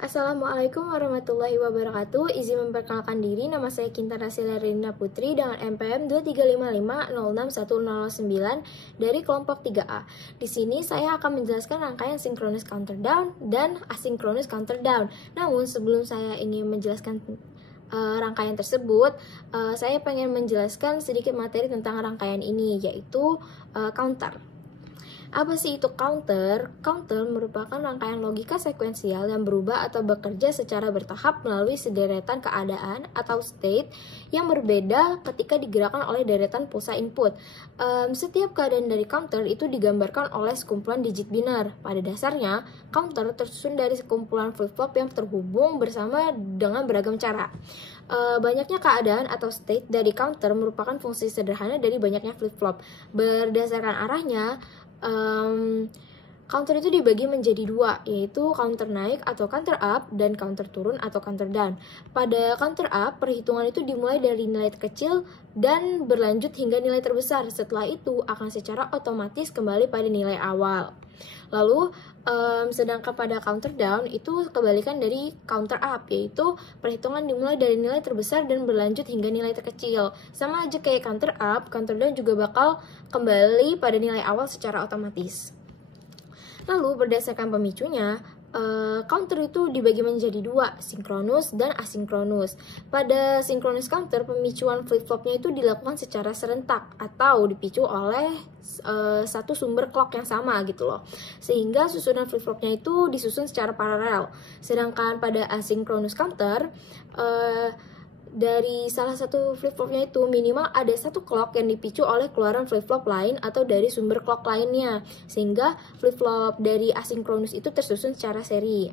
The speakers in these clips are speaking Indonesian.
Assalamualaikum warahmatullahi wabarakatuh. Izin memperkenalkan diri, nama saya Kintara Silarina Putri dengan NPM 235506109 dari kelompok 3A. Di sini saya akan menjelaskan rangkaian synchronous counter down dan asynchronous counter down. Namun sebelum saya ingin menjelaskan rangkaian tersebut, saya pengen menjelaskan sedikit materi tentang rangkaian ini, yaitu counter. Apa sih itu counter? Counter merupakan rangkaian logika sekuensial yang berubah atau bekerja secara bertahap melalui sederetan keadaan atau state yang berbeda ketika digerakkan oleh deretan pulsa input. Setiap keadaan dari counter itu digambarkan oleh sekumpulan digit biner. Pada dasarnya, counter tersusun dari sekumpulan flip-flop yang terhubung bersama dengan beragam cara. Banyaknya keadaan atau state dari counter merupakan fungsi sederhana dari banyaknya flip-flop. Berdasarkan arahnya, counter itu dibagi menjadi dua, yaitu counter naik atau counter up dan counter turun atau counter down. Pada counter up, perhitungan itu dimulai dari nilai terkecil dan berlanjut hingga nilai terbesar. Setelah itu akan secara otomatis kembali pada nilai awal. Lalu, sedangkan pada counter down itu kebalikan dari counter up, yaitu perhitungan dimulai dari nilai terbesar dan berlanjut hingga nilai terkecil. Sama aja kayak counter up, counter down juga bakal kembali pada nilai awal secara otomatis. Lalu berdasarkan pemicunya, counter itu dibagi menjadi dua, sinkronus dan asinkronus. Pada sinkronus counter, pemicuan flip-flopnya itu dilakukan secara serentak atau dipicu oleh satu sumber clock yang sama gitu loh. Sehingga susunan flip-flopnya itu disusun secara paralel. Sedangkan pada asinkronus counter, dari salah satu flip-flopnya itu minimal ada satu clock yang dipicu oleh keluaran flip-flop lain atau dari sumber clock lainnya, sehingga flip-flop dari asinkronus itu tersusun secara seri.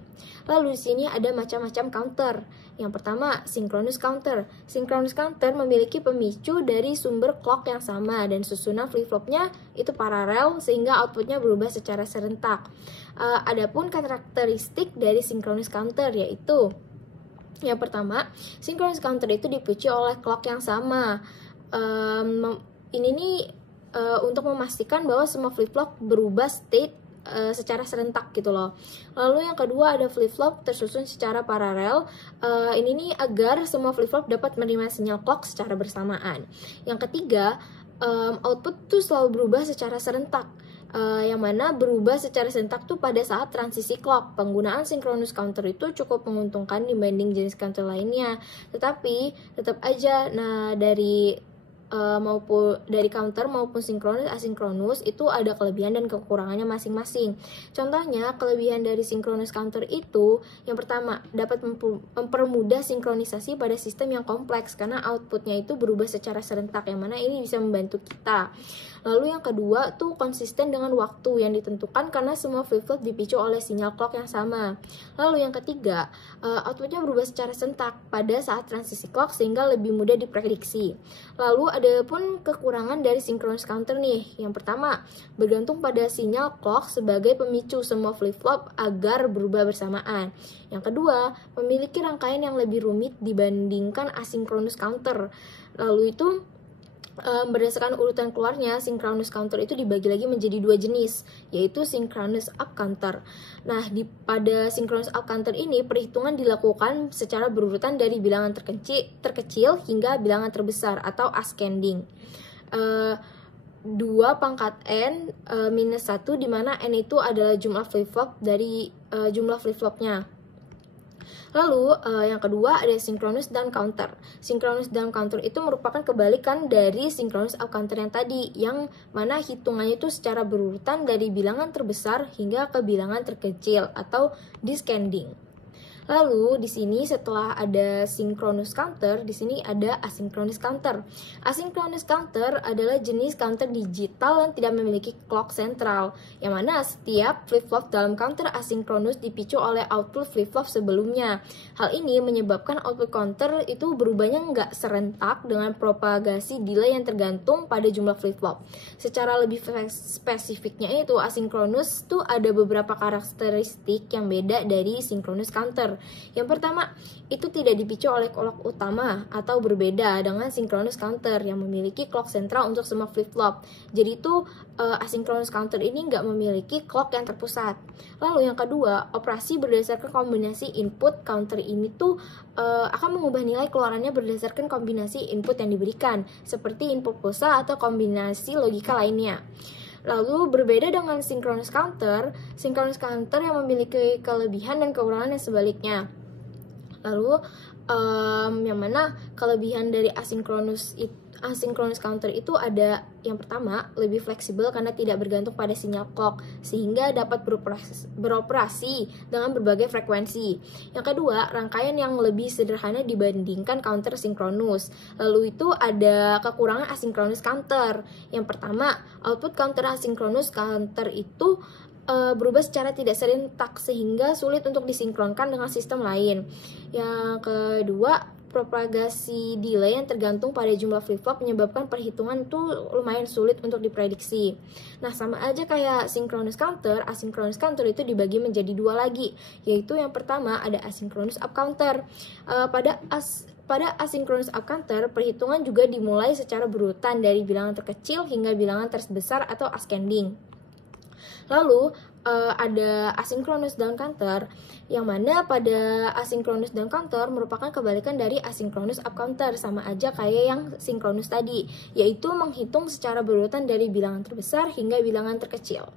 Lalu di sini ada macam-macam counter. Yang pertama, synchronous counter. Synchronous counter memiliki pemicu dari sumber clock yang sama dan susunan flip-flopnya itu paralel sehingga outputnya berubah secara serentak. Adapun karakteristik dari synchronous counter yaitu yang pertama, synchronous counter itu dipicu oleh clock yang sama. Ini nih untuk memastikan bahwa semua flip-flop berubah state secara serentak gitu loh. Lalu yang kedua ada flip-flop tersusun secara paralel. Ini nih agar semua flip-flop dapat menerima sinyal clock secara bersamaan. Yang ketiga, output tuh selalu berubah secara serentak. Yang mana berubah secara serentak tuh pada saat transisi clock. Penggunaan synchronous counter itu cukup menguntungkan dibanding jenis counter lainnya. Tetapi tetap aja, dari counter maupun sinkronus asinkronus itu ada kelebihan dan kekurangannya masing-masing. Contohnya, kelebihan dari sinkronus counter itu yang pertama, dapat mempermudah sinkronisasi pada sistem yang kompleks karena outputnya itu berubah secara serentak, yang mana ini bisa membantu kita. Lalu yang kedua tuh konsisten dengan waktu yang ditentukan karena semua flip-flop dipicu oleh sinyal clock yang sama. Lalu yang ketiga, outputnya berubah secara serentak pada saat transisi clock sehingga lebih mudah diprediksi. Lalu ada pun kekurangan dari synchronous counter nih. Yang pertama, bergantung pada sinyal clock sebagai pemicu semua flip-flop agar berubah bersamaan. Yang kedua, memiliki rangkaian yang lebih rumit dibandingkan asynchronous counter. Lalu itu berdasarkan urutan keluarnya, synchronous counter itu dibagi lagi menjadi dua jenis, yaitu synchronous up counter. Nah, pada synchronous up counter ini perhitungan dilakukan secara berurutan dari bilangan terkecil hingga bilangan terbesar atau ascending. 2 pangkat n minus 1, di mana n itu adalah jumlah flip-flop dari jumlah flip-flopnya. Lalu yang kedua ada synchronous down counter. Synchronous down counter itu merupakan kebalikan dari synchronous up counter yang tadi, yang mana hitungannya itu secara berurutan dari bilangan terbesar hingga ke bilangan terkecil atau descending. Lalu di sini setelah ada synchronous counter, di sini ada asynchronous counter. Asynchronous counter adalah jenis counter digital yang tidak memiliki clock sentral, yang mana setiap flip-flop dalam counter asynchronous dipicu oleh output flip-flop sebelumnya. Hal ini menyebabkan output counter itu berubahnya nggak serentak dengan propagasi delay yang tergantung pada jumlah flip-flop. Secara lebih spesifiknya itu asynchronous tuh ada beberapa karakteristik yang beda dari synchronous counter. counter. Yang pertama, itu tidak dipicu oleh clock utama atau berbeda dengan synchronous counter yang memiliki clock sentral untuk semua flip-flop. Jadi itu asynchronous counter ini nggak memiliki clock yang terpusat. Lalu yang kedua, operasi berdasarkan kombinasi input counter ini tuh akan mengubah nilai keluarannya berdasarkan kombinasi input yang diberikan, seperti input pulsa atau kombinasi logika lainnya. Lalu berbeda dengan synchronous counter yang memiliki kelebihan dan kekurangan yang sebaliknya. Lalu yang mana kelebihan dari asynchronous counter itu ada yang pertama, lebih fleksibel karena tidak bergantung pada sinyal clock sehingga dapat beroperasi dengan berbagai frekuensi. Yang kedua, rangkaian yang lebih sederhana dibandingkan counter sinkronus. Lalu itu ada kekurangan asynchronous counter. Yang pertama, output counter asynchronous counter itu berubah secara tidak serentak sehingga sulit untuk disinkronkan dengan sistem lain. Yang kedua, propagasi delay yang tergantung pada jumlah flip-flop menyebabkan perhitungan itu lumayan sulit untuk diprediksi. Nah, sama aja kayak synchronous counter, asynchronous counter itu dibagi menjadi dua lagi, yaitu yang pertama ada asynchronous up counter. Pada asynchronous up counter, perhitungan juga dimulai secara berurutan dari bilangan terkecil hingga bilangan terbesar atau ascending. Lalu ada asynchronous down counter, yang mana pada asynchronous down counter merupakan kebalikan dari asynchronous up counter, sama aja kayak yang synchronous tadi, yaitu menghitung secara berurutan dari bilangan terbesar hingga bilangan terkecil.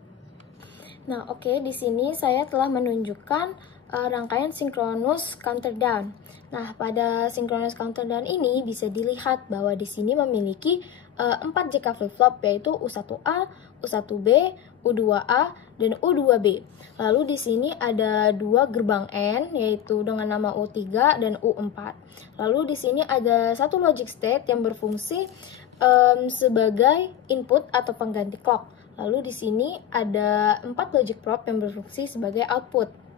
Nah, oke, di sini saya telah menunjukkan rangkaian synchronous counter down. Nah, pada synchronous counter down ini bisa dilihat bahwa di sini memiliki 4 JK flip-flop, yaitu U1A, U1B, U2A, dan U2B. Lalu di sini ada 2 gerbang N, yaitu dengan nama U3 dan U4. Lalu di sini ada 1 logic state yang berfungsi sebagai input atau pengganti clock. Lalu di sini ada 4 logic probe yang berfungsi sebagai output.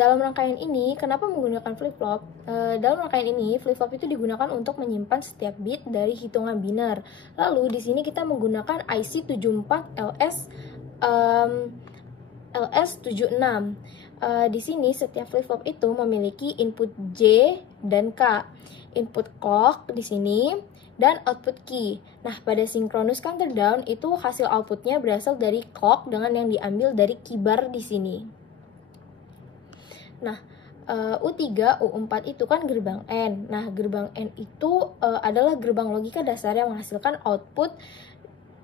Dalam rangkaian ini, kenapa menggunakan flip-flop? Dalam rangkaian ini, flip-flop itu digunakan untuk menyimpan setiap bit dari hitungan biner. Lalu di sini kita menggunakan IC74LS LS76. Di sini setiap flip-flop itu memiliki input J dan K, input clock di sini, dan output key. Nah, pada synchronous counter down itu hasil outputnya berasal dari clock dengan yang diambil dari key bar di sini. Nah, U3, U4 itu kan gerbang N. Nah, gerbang N itu adalah gerbang logika dasar yang menghasilkan output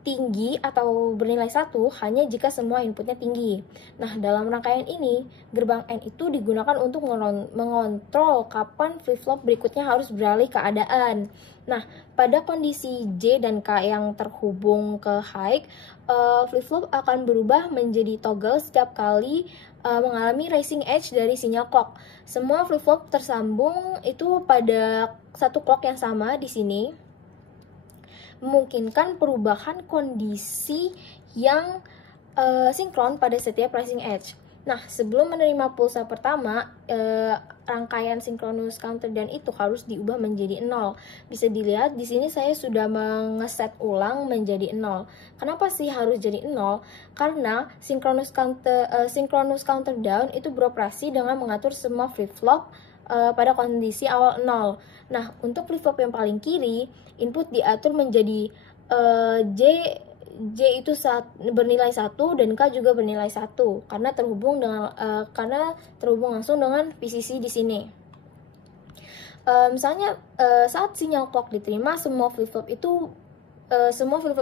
tinggi atau bernilai 1 hanya jika semua inputnya tinggi. Nah, dalam rangkaian ini, gerbang N itu digunakan untuk mengontrol kapan flip-flop berikutnya harus beralih keadaan. Nah, pada kondisi J dan K yang terhubung ke high, flip-flop akan berubah menjadi toggle setiap kali mengalami rising edge dari sinyal clock. Semua flip-flop tersambung itu pada satu clock yang sama di sini, memungkinkan perubahan kondisi yang sinkron pada setiap rising edge. Nah, sebelum menerima pulsa pertama, rangkaian synchronous counter down itu harus diubah menjadi 0. Bisa dilihat di sini saya sudah mengeset ulang menjadi 0. Kenapa sih harus jadi 0? Karena synchronous counter down itu beroperasi dengan mengatur semua flip-flop pada kondisi awal 0. Nah, untuk flip-flop yang paling kiri, input diatur menjadi J itu bernilai 1 dan K juga bernilai 1 karena terhubung langsung dengan PCC di sini. Misalnya saat sinyal clock diterima, semua flip-flop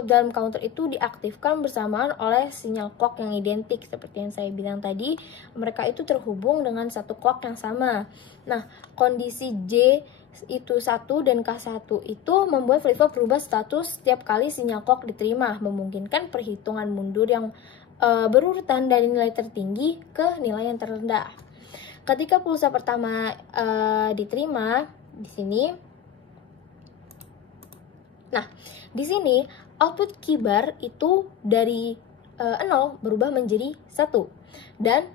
dalam counter itu diaktifkan bersamaan oleh sinyal clock yang identik. Seperti yang saya bilang tadi, mereka itu terhubung dengan satu clock yang sama. Nah, kondisi J itu 1 dan K1 itu membuat flip-flop berubah status setiap kali sinyal clock diterima, memungkinkan perhitungan mundur yang berurutan dari nilai tertinggi ke nilai yang terendah. Ketika pulsa pertama diterima di sini, nah di sini output key bar itu dari 0 berubah menjadi 1 dan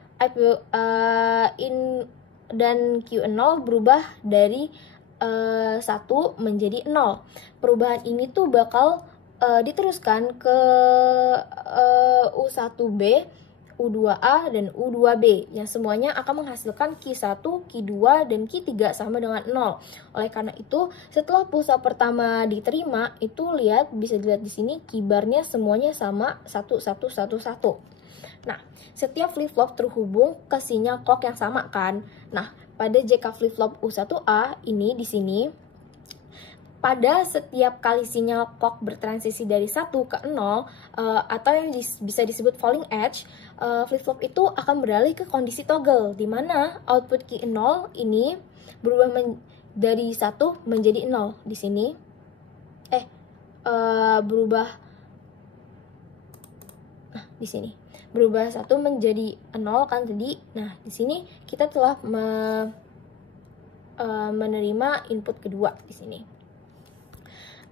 Q0 berubah dari 1 menjadi 0. Perubahan ini tuh bakal diteruskan ke U1B, U2A, dan U2B yang semuanya akan menghasilkan Q1, Q2, dan Q3 sama dengan 0. Oleh karena itu, setelah pulsa pertama diterima, itu bisa dilihat di sini Q-barnya semuanya sama 1111. Nah, setiap flip-flop terhubung ke sinyal clock yang sama kan. Nah, pada JK flip-flop U1A ini di sini, pada setiap kali sinyal clock bertransisi dari 1 ke 0 atau yang bisa disebut falling edge, flip-flop itu akan beralih ke kondisi toggle di mana output key 0 ini berubah dari 1 menjadi 0 di sini. Di sini berubah 1 menjadi 0 kan tadi. Nah, di sini kita telah menerima input kedua di sini.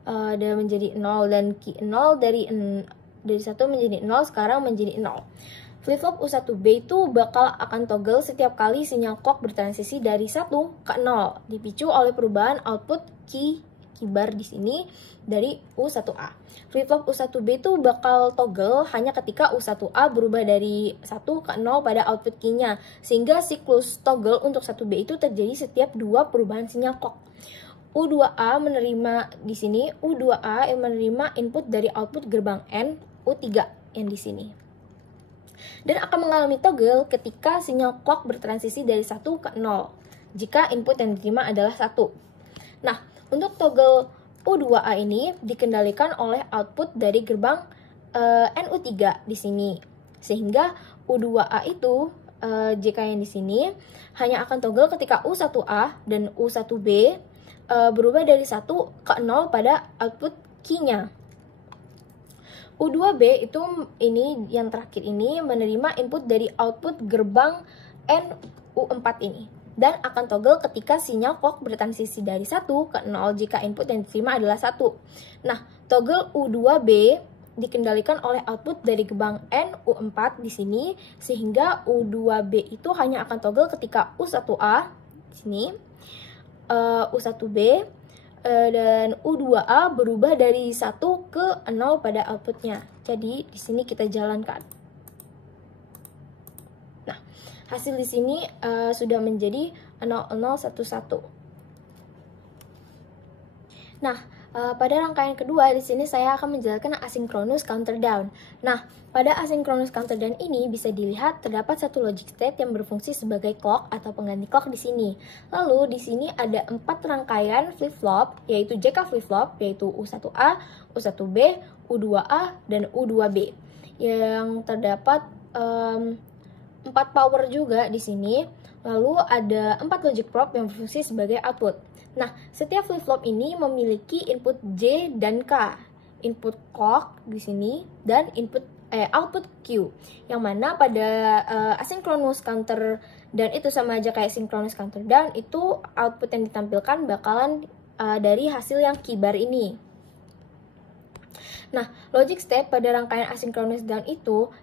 Dan menjadi 0 dan Q 0 dari 1 menjadi 0 sekarang menjadi 0. Flip-flop U1B itu akan toggle setiap kali sinyal clock bertransisi dari 1 ke 0, dipicu oleh perubahan output Q-bar di sini dari U1A. Flip-flop U1B itu bakal toggle hanya ketika U1A berubah dari 1 ke 0 pada output key-nya, sehingga siklus toggle untuk 1B itu terjadi setiap 2 perubahan sinyal clock. U2A menerima di sini, U2A yang menerima input dari output gerbang N, U3 yang di sini. Dan akan mengalami toggle ketika sinyal clock bertransisi dari 1 ke 0, jika input yang diterima adalah 1. Nah, untuk toggle U2A ini dikendalikan oleh output dari gerbang NU3 di sini. Sehingga U2A itu, JK yang di sini, hanya akan toggle ketika U1A dan U1B berubah dari 1 ke 0 pada output key-nya. U2B itu ini yang terakhir ini menerima input dari output gerbang NU4 ini dan akan toggle ketika sinyal clock bertransisi dari 1 ke 0 jika input yang diterima adalah 1. Nah, toggle U2B dikendalikan oleh output dari gerbang NU4 di sini, sehingga U2B itu hanya akan toggle ketika U1A di sini, U1B dan U2A berubah dari 1 ke 0 pada outputnya. Jadi di sini kita jalankan. Nah, hasil di sini sudah menjadi 0011. Nah, pada rangkaian kedua di sini saya akan menjelaskan asynchronous counter down. Nah, pada asynchronous counter down ini bisa dilihat terdapat satu logic state yang berfungsi sebagai clock atau pengganti clock di sini. Lalu di sini ada 4 rangkaian flip-flop, yaitu JK flip-flop, yaitu U1A, U1B, U2A, dan U2B. Yang terdapat 4 power juga di sini. Lalu ada 4 logic probe yang berfungsi sebagai output. Nah, setiap flip-flop ini memiliki input J dan K, input clock di sini dan output Q. Yang mana pada asynchronous counter down itu sama aja kayak synchronous counter down, itu output yang ditampilkan bakalan dari hasil yang Q-bar ini. Nah, logic step pada rangkaian asynchronous down itu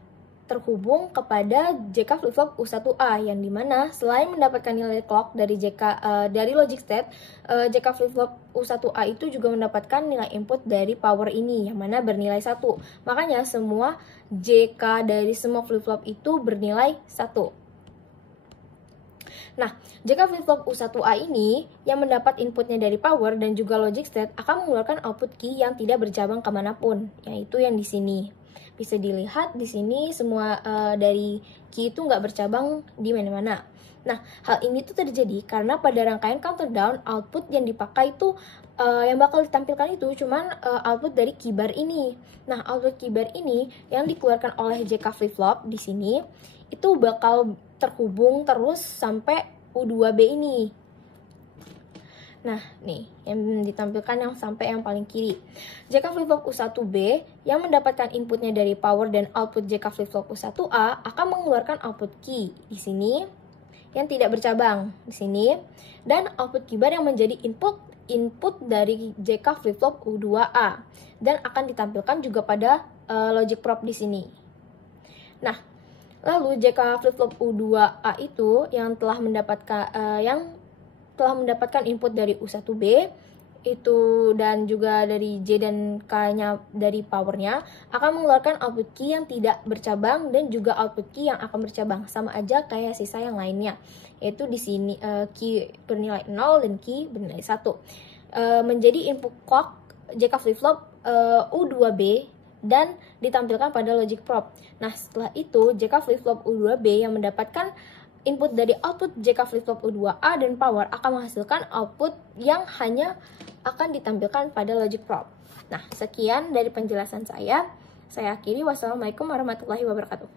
terhubung kepada JK flip-flop U1A, yang dimana selain mendapatkan nilai clock dari dari logic step, JK flip-flop U1A itu juga mendapatkan nilai input dari power ini yang mana bernilai 1. Makanya semua JK dari semua flip-flop itu bernilai 1. Nah, JK flip-flop U1A ini yang mendapat inputnya dari power dan juga logic state akan mengeluarkan output key yang tidak bercabang kemanapun, yaitu yang di sini. Bisa dilihat di sini semua dari key itu nggak bercabang di mana-mana. Nah, hal ini tuh terjadi karena pada rangkaian counter down, output yang dipakai itu yang bakal ditampilkan itu cuman output dari key-bar ini. Nah, output key-bar ini yang dikeluarkan oleh JK flip-flop di sini itu bakal terhubung terus sampai U2B ini. Nah, nih yang ditampilkan yang sampai yang paling kiri. JK flip-flop U1B yang mendapatkan inputnya dari power dan output JK flip-flop U1A akan mengeluarkan output key di sini yang tidak bercabang di sini, dan output key-bar yang menjadi input dari JK flip-flop U2A dan akan ditampilkan juga pada logic probe di sini. Nah, lalu JK flip-flop U2A itu yang telah mendapatkan input dari U1B itu dan juga dari J dan K-nya dari powernya akan mengeluarkan output key yang tidak bercabang dan juga output key yang akan bercabang, sama aja kayak sisa yang lainnya, yaitu di sini key bernilai 0 dan key bernilai 1. Menjadi input clock JK flip-flop U2B dan ditampilkan pada logic probe. Nah, setelah itu JK flip-flop U2B yang mendapatkan input dari output JK flip-flop U2A dan power akan menghasilkan output yang hanya akan ditampilkan pada logic probe. Nah, sekian dari penjelasan saya. Saya akhiri. Wassalamualaikum warahmatullahi wabarakatuh.